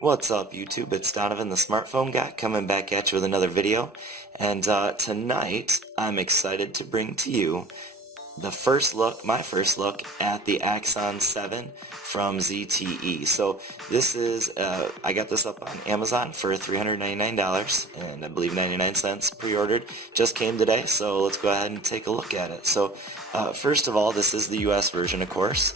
What's up YouTube? It's Donovan the smartphone guy coming back at you with another video, and tonight I'm excited to bring to you my first look at the Axon 7 from ZTE. So this is, I got this up on Amazon for $399 and I believe 99 cents pre-ordered. Just came today, so let's go ahead and take a look at it. So first of all, this is the US version, of course.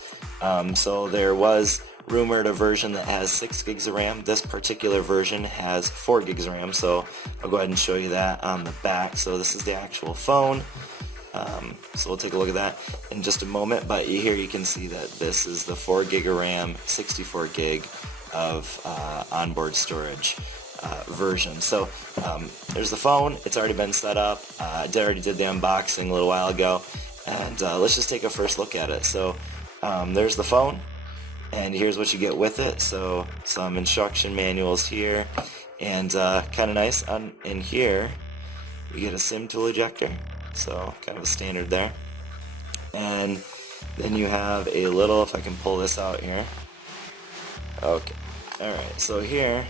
So there was rumored a version that has 6 gigs of RAM. This particular version has 4 gigs of RAM, so I'll go ahead and show you that on the back. So this is the actual phone. So we'll take a look at that in just a moment, but here you can see that this is the 4 gig of RAM, 64 gig of onboard storage version. So there's the phone. It's already been set up. I already did the unboxing a little while ago, and let's just take a first look at it. So there's the phone, and here's what you get with it. So some instruction manuals here, and kind of nice in here you get a SIM tool ejector, so kind of a standard there. And then you have a little, if I can pull this out here, okay, alright, so here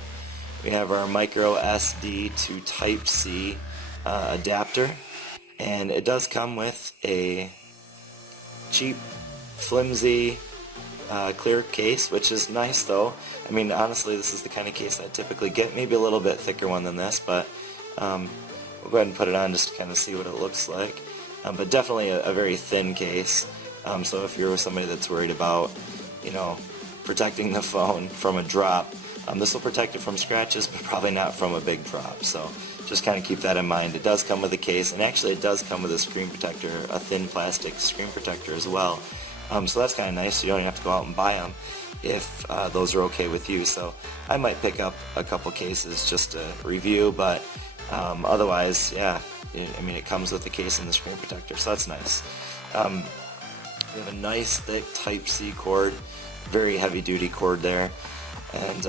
we have our micro SD to Type-C adapter, and it does come with a cheap, flimsy clear case, which is nice though. I mean, honestly, this is the kind of case I typically get, maybe a little bit thicker one than this, but we'll go ahead and put it on just to kind of see what it looks like. But definitely a very thin case, so if you're somebody that's worried about, you know, protecting the phone from a drop, this will protect it from scratches, but probably not from a big drop, so just kind of keep that in mind. It does come with a case, and actually it does come with a screen protector, a thin plastic screen protector as well. So that's kind of nice. You don't even have to go out and buy them if those are okay with you. So I might pick up a couple cases just to review, but otherwise, yeah, I mean, it comes with the case and the screen protector, so that's nice. We have a nice thick Type-C cord, very heavy-duty cord there, and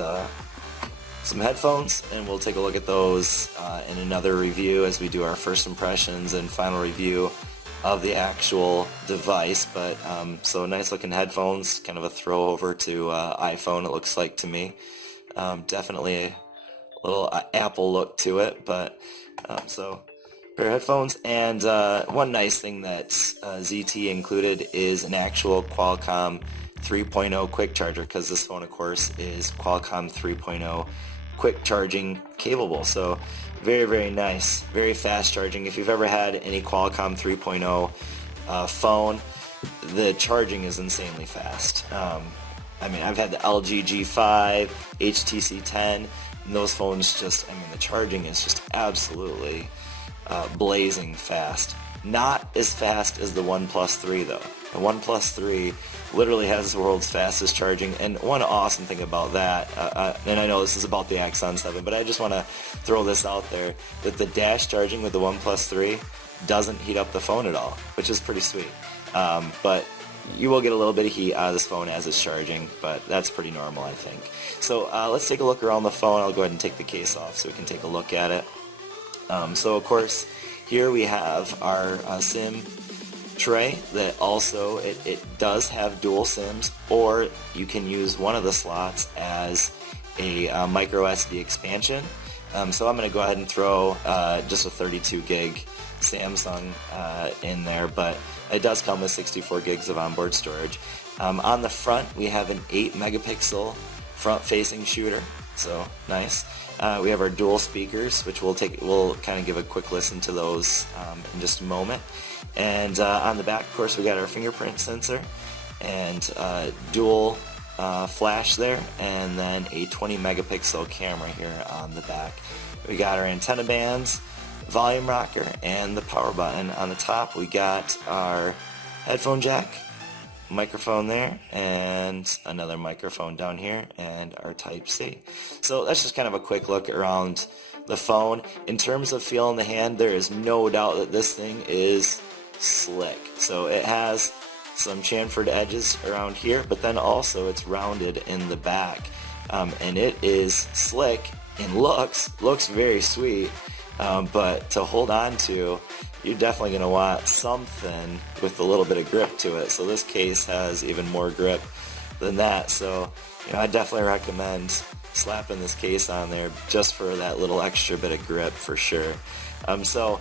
some headphones, and we'll take a look at those in another review as we do our first impressions and final review of the actual device. But so nice looking headphones, kind of a throw over to iPhone, it looks like to me. Definitely a little Apple look to it, but so pair of headphones. And one nice thing that ZTE included is an actual Qualcomm 3.0 quick charger, because this phone of course is Qualcomm 3.0 quick charging capable. So very, very nice, very fast charging. If you've ever had any Qualcomm 3.0 phone, the charging is insanely fast. I mean, I've had the LG G5, HTC 10, and those phones just, I mean, the charging is just absolutely blazing fast. Not as fast as the OnePlus 3 though. The OnePlus 3 literally has the world's fastest charging, and one awesome thing about that, and I know this is about the Axon 7, but I just want to throw this out there, that the dash charging with the OnePlus 3 doesn't heat up the phone at all, which is pretty sweet. But you will get a little bit of heat out of this phone as it's charging, but that's pretty normal, I think. So let's take a look around the phone. I'll go ahead and take the case off so we can take a look at it. So of course, here we have our SIM tray that also, it does have dual SIMs, or you can use one of the slots as a micro SD expansion. So I'm going to go ahead and throw just a 32 gig Samsung in there, but it does come with 64 gigs of onboard storage. On the front we have an 8 megapixel front facing shooter, so nice. We have our dual speakers, which we'll kind of give a quick listen to those in just a moment. And on the back, of course, we got our fingerprint sensor and dual flash there, and then a 20 megapixel camera here on the back. We got our antenna bands, volume rocker, and the power button. On the top we got our headphone jack, microphone there, and another microphone down here, and our Type-C. So that's just kind of a quick look around the phone. In terms of feel in the hand, there is no doubt that this thing is slick. So it has some chamfered edges around here, but then also it's rounded in the back, and it is slick and looks very sweet. But to hold on to, you're definitely going to want something with a little bit of grip to it. So this case has even more grip than that. So, you know, I definitely recommend slapping this case on there just for that little extra bit of grip for sure. So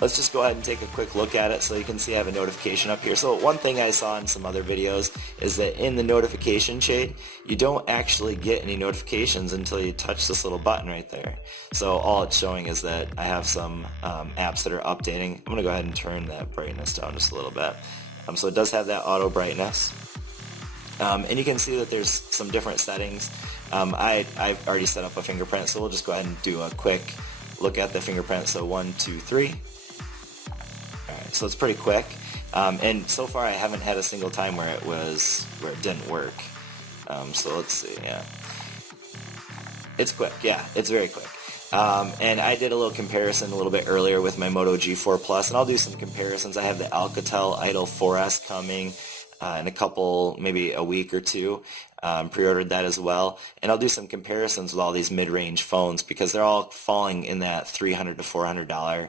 let's just go ahead and take a quick look at it. So you can see I have a notification up here. So one thing I saw in some other videos is that in the notification shade, you don't actually get any notifications until you touch this little button right there. So all it's showing is that I have some apps that are updating. I'm going to go ahead and turn that brightness down just a little bit. So it does have that auto brightness. And you can see that there's some different settings. I've already set up a fingerprint, so we'll just go ahead and do a quick look at the fingerprint. So 1, 2, 3. Alright, so it's pretty quick. And so far I haven't had a single time where it didn't work. So let's see, yeah. It's quick, yeah, it's very quick. And I did a little comparison a little bit earlier with my Moto G4 Plus, and I'll do some comparisons. I have the Alcatel Idol 4S coming in a couple, maybe a week or two. Pre-ordered that as well, and I'll do some comparisons with all these mid-range phones because they're all falling in that $300 to $400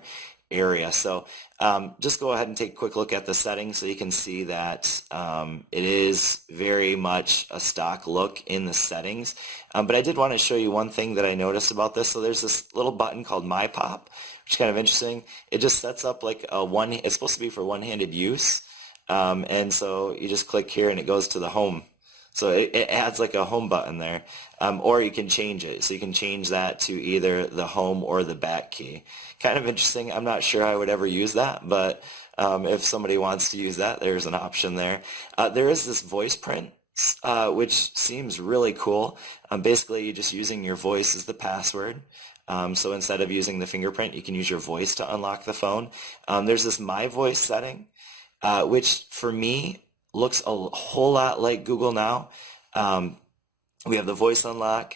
area. So just go ahead and take a quick look at the settings so you can see that it is very much a stock look in the settings. But I did want to show you one thing that I noticed about this. So there's this little button called My Pop, which is kind of interesting. It just sets up like it's supposed to be for one-handed use. And so you just click here and it goes to the home. So it adds like a home button there. Or you can change it. So you can change that to either the home or the back key. Kind of interesting. I'm not sure I would ever use that, but if somebody wants to use that, there's an option there. There is this voice print, which seems really cool. Basically, you're just using your voice as the password. So instead of using the fingerprint, you can use your voice to unlock the phone. There's this My Voice setting. Which for me looks a whole lot like Google Now. We have the voice unlock.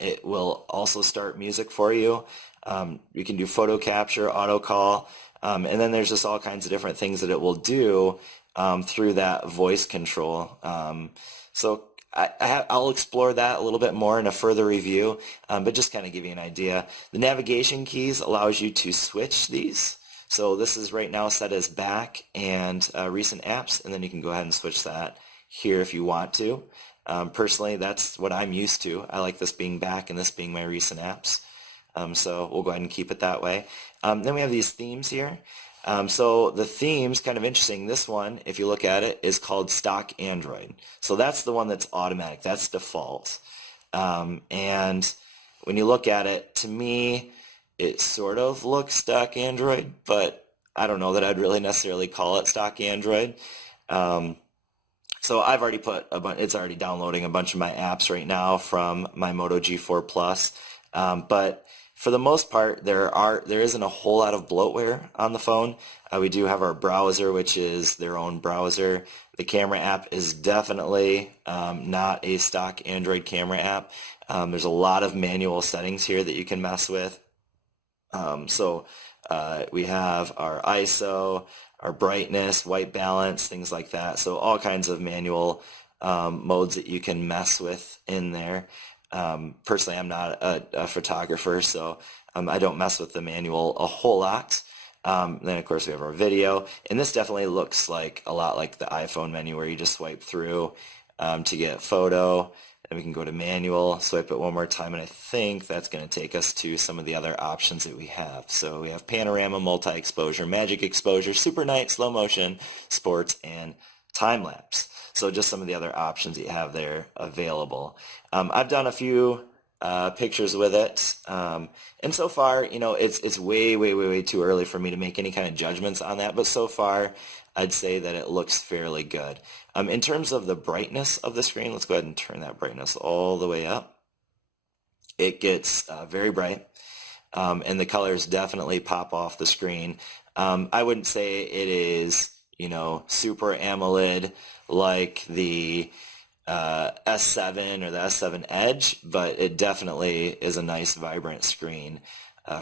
It will also start music for you. You can do photo capture, auto call, and then there's just all kinds of different things that it will do through that voice control. So I'll explore that a little bit more in a further review, but just kind of give you an idea. The navigation keys allows you to switch these. So this is right now set as back and recent apps, and then you can go ahead and switch that here if you want to. Personally, that's what I'm used to. I like this being back and this being my recent apps. So we'll go ahead and keep it that way. Then we have these themes here. So the theme's kind of interesting. This one, if you look at it, is called Stock Android. So that's the one that's automatic. That's default. And when you look at it, to me, it sort of looks stock Android, but I don't know that I'd really necessarily call it stock Android. So I've already put it's already downloading a bunch of my apps right now from my Moto G4 Plus. But for the most part, there isn't a whole lot of bloatware on the phone. We do have our browser, which is their own browser. The camera app is definitely not a stock Android camera app. There's a lot of manual settings here that you can mess with. So we have our ISO, our brightness, white balance, things like that. So all kinds of manual modes that you can mess with in there. Personally, I'm not a photographer, so I don't mess with the manual a whole lot. Then, of course, we have our video. And this definitely looks like a lot like the iPhone menu where you just swipe through to get photo. And we can go to manual, swipe it one more time, and I think that's going to take us to some of the other options that we have. So we have panorama, multi-exposure, magic exposure, super night, slow motion, sports, and time-lapse. So just some of the other options that you have there available. I've done a few pictures with it, and so far, you know, it's way too early for me to make any kind of judgments on that, but so far, I'd say that it looks fairly good. In terms of the brightness of the screen, let's go ahead and turn that brightness all the way up. It gets very bright, and the colors definitely pop off the screen. I wouldn't say it is, you know, super AMOLED like the S7 or the S7 Edge, but it definitely is a nice vibrant screen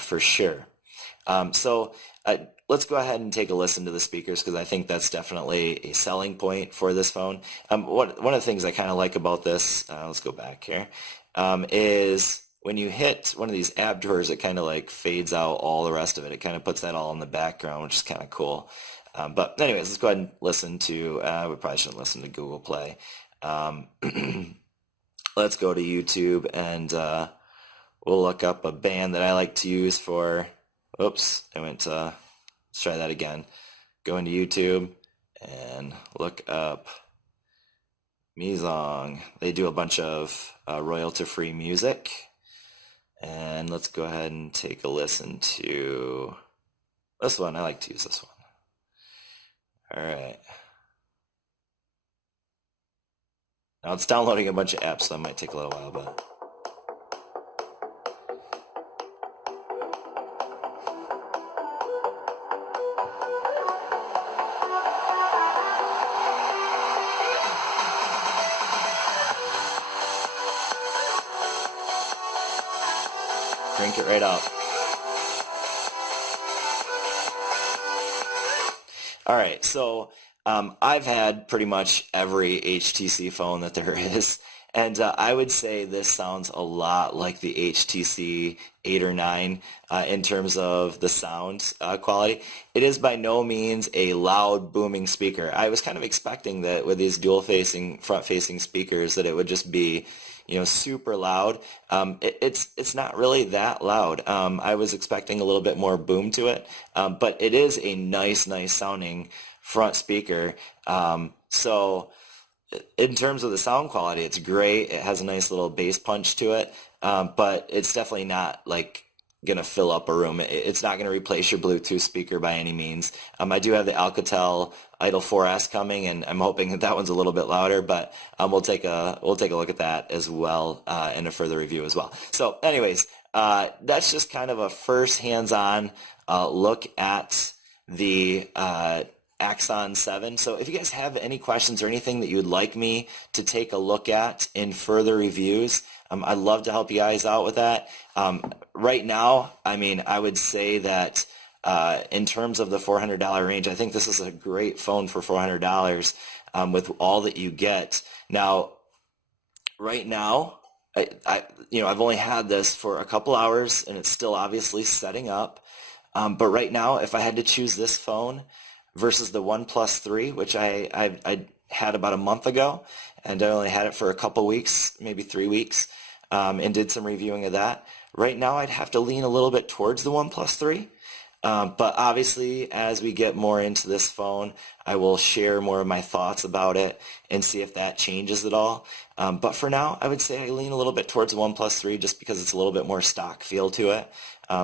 for sure. Let's go ahead and take a listen to the speakers because I think that's definitely a selling point for this phone. One of the things I kind of like about this, let's go back here, is when you hit one of these app drawers, it kind of like fades out all the rest of it. It kind of puts that all in the background, which is kind of cool. But anyways, let's go ahead and listen to, we probably shouldn't listen to Google Play. let's go to YouTube and we'll look up a band that I like to use for, oops, let's try that again. Go into YouTube and look up Mizong. They do a bunch of royalty-free music. And let's go ahead and take a listen to this one. I like to use this one. All right. Now it's downloading a bunch of apps, so it might take a little while, but... crank it right up. Alright, so I've had pretty much every HTC phone that there is, and I would say this sounds a lot like the HTC 8 or 9 in terms of the sound quality. It is by no means a loud, booming speaker. I was kind of expecting that with these dual-facing, front-facing speakers that it would just be, you know, super loud. It's not really that loud. I was expecting a little bit more boom to it, but it is a nice sounding front speaker. So in terms of the sound quality, it's great. It has a nice little bass punch to it, but it's definitely not like going to fill up a room. It's not going to replace your Bluetooth speaker by any means. I do have the Alcatel Idol 4S coming, and I'm hoping that that one's a little bit louder, but we'll take a look at that as well in a further review as well. So anyways, that's just kind of a first hands-on look at the Axon 7. So if you guys have any questions or anything that you would like me to take a look at in further reviews, I'd love to help you guys out with that. Right now, I mean, I would say that in terms of the $400 range, I think this is a great phone for $400 with all that you get. Now, right now, I've only had this for a couple hours, and it's still obviously setting up. But right now, if I had to choose this phone versus the OnePlus 3, which I had about a month ago, and I only had it for a couple weeks, maybe 3 weeks, and did some reviewing of that. Right now, I'd have to lean a little bit towards the OnePlus 3. But obviously, as we get more into this phone, I will share more of my thoughts about it and see if that changes at all. But for now, I would say I lean a little bit towards the OnePlus 3 just because it's a little bit more stock feel to it.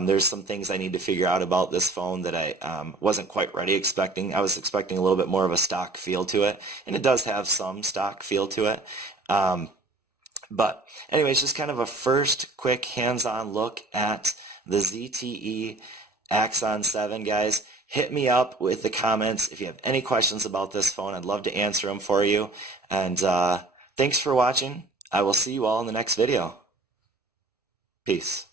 There's some things I need to figure out about this phone that I wasn't quite ready expecting. I was expecting a little bit more of a stock feel to it, and it does have some stock feel to it. But anyways, just kind of a first quick hands-on look at the ZTE Axon 7, guys. Hit me up with the comments if you have any questions about this phone. I'd love to answer them for you. And thanks for watching. I will see you all in the next video. Peace.